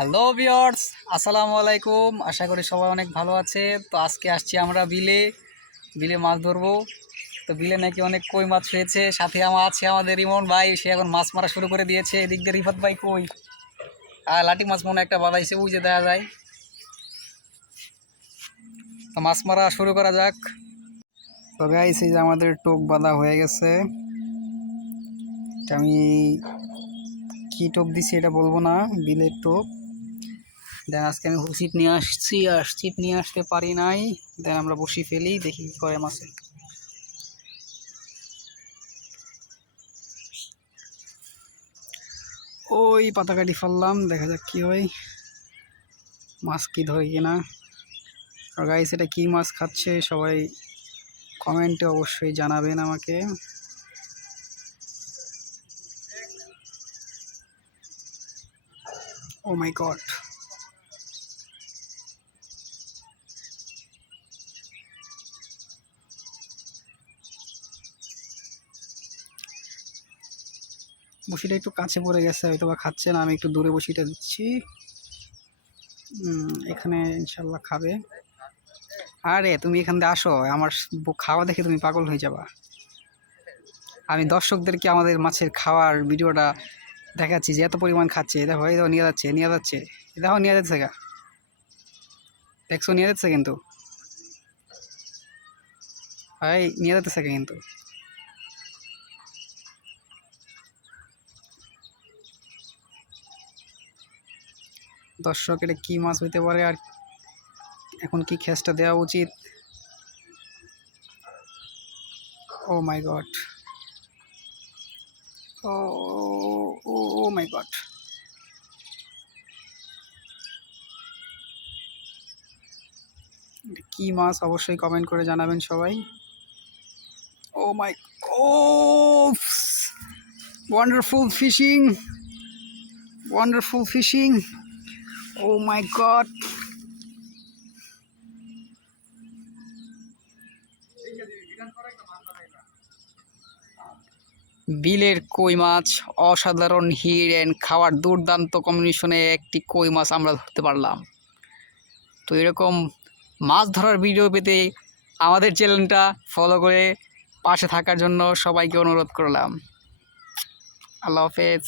Hello viewers, আসসালামু আলাইকুম। আশা করি সবাই অনেক ভালো আছে। তো আজকে আসছি আমরা বিলে বিলে মাছ ধরবো। তো বিলে নাকি অনেক কই মাছ হয়েছে। সাথে আছে আমাদের ইমন ভাই, সে এখন মাছ মারা শুরু করে দিয়েছে। এদিক দিয়ে রিফাত ভাই কই, আর লাঠি মাছ মনে একটা বাঁধাইছে, ওই যে দেখা যায়। তো মাছ মারা শুরু করা যাক। তো গাইস, এই যে আমাদের টোপ বাঁধা হয়ে গেছে। আমি কি টোপ দিছি এটা বলবো না, বিলের টোপ। দেন আজকে আমি ছিপ নিয়ে আসছি, আর ছিপ নিয়ে আসতে পারি নাই। দেন আমরা বসি ফেলি, দেখি কি করে মাছে। ওই পাতা কাটি ফেললাম, দেখা যাক কি হয়, মাছ কি ধরে কিনা। আর গাইস, এটা কি মাছ খাচ্ছে সবাই কমেন্টে অবশ্যই জানাবেন আমাকে। ও মাই গড, বসিটা একটু কাছে পড়ে গেছে, হয়তো বা খাচ্ছে না। আমি একটু দূরে বসিটা দিচ্ছি। এখানে ইনশাল্লাহ খাবে। আরে তুমি এখান দিয়ে আসো, আমার খাওয়া দেখে তুমি পাগল হয়ে যাবা। আমি দর্শকদেরকে আমাদের মাছের খাওয়ার ভিডিওটা দেখাচ্ছি যে এত পরিমাণ খাচ্ছে। দেখো, এই দেখো, নিয়ে যাচ্ছে নিয়ে যাচ্ছে, দেখো নিয়ে যাচ্ছে গা, দেখছো নিয়ে যাচ্ছে কিন্তু, ভাই নিয়ে যাচ্ছে কিন্তু। দর্শক, এটা কি মাছ হইতে পারে, আর এখন কি খেসটা দেওয়া উচিত? ও মাই গড, ও ও ও মাই গড। কি মাছ অবশ্যই কমেন্ট করে জানাবেন সবাই। ও মাই, ও ওয়ান্ডারফুল ফিশিং, ওয়ান্ডারফুল ফিশিং, ও মাই গড। বিলের কই মাছ অসাধারণ হিট অ্যান্ড খাওয়ার দুর্দান্ত কম্বিনেশনে একটি কই মাছ আমরা ধরতে পারলাম। তো এরকম মাছ ধরার ভিডিও পেতে আমাদের চ্যানেলটা ফলো করে পাশে থাকার জন্য সবাইকে অনুরোধ করলাম। আল্লাহ হাফেজ।